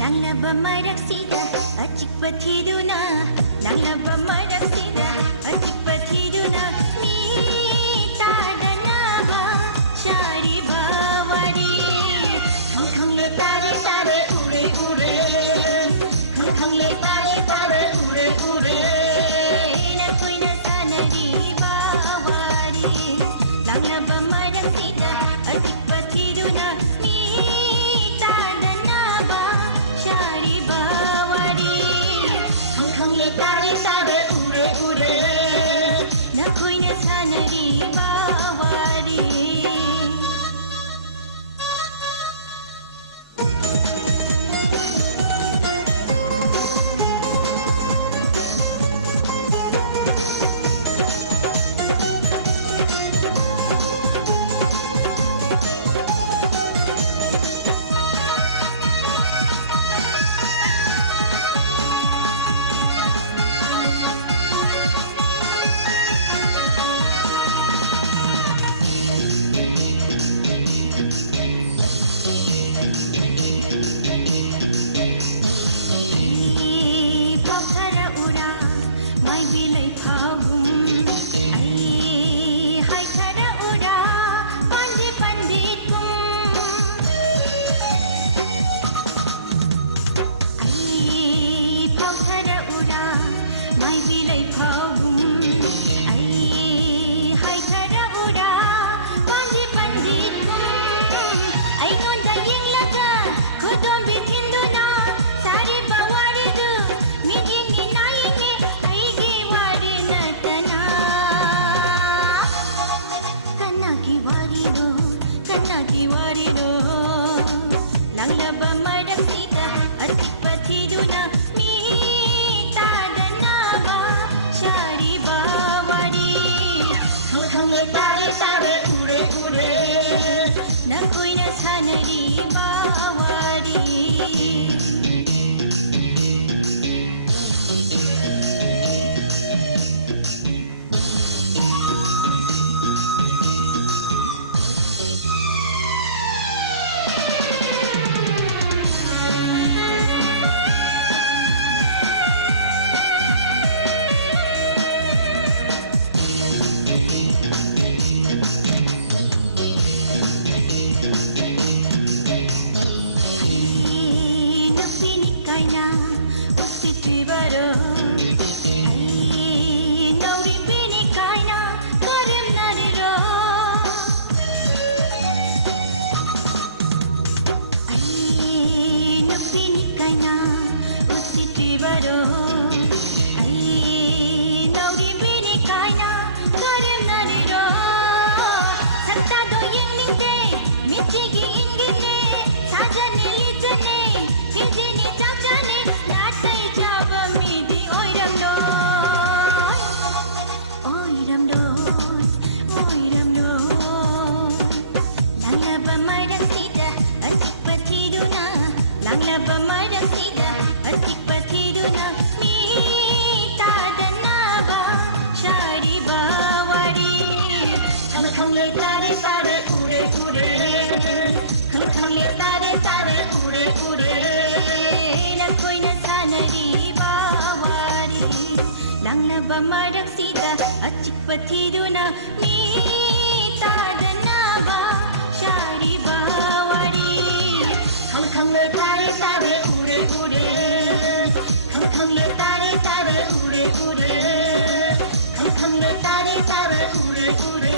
Nanglaba maraksida acik pathiduna Nanglaba maraksida acik pathiduna mi tadanaba shari bawari khang khang le tare tare ure ure khang khang le tare tare ure ure na koi na sanari bawari Nanglaba maraksida acik pathiduna mi shari bawari khang khang le tare tare ure ure na koi na sanari bawari mai bilai phagum ai hai thara ura pandi pandit kum ai phag thara ura mai bilai phagum ai hai thara ura pandi pandit kum ai ngon da yeng laga khodom bithinduna sari bawari du migi ni nainge Kiwarino Nanglaba maraksida acik pathiduna mi tadanaba shari bawari khang khang le tare tare ure ure na koi na sanari bawari Nanglaba maraksida acik pathiduna mi tadanaba shari bawari khang khang le tare tare ure ure khang khang le tare tare ure ure na koi na sanari bawari Nanglaba maraksida acik pathiduna mi tadanaba shari bawari khang khang le tare tare ure ure khang khang le tare tare ure ure khang khang le tare tare ure ure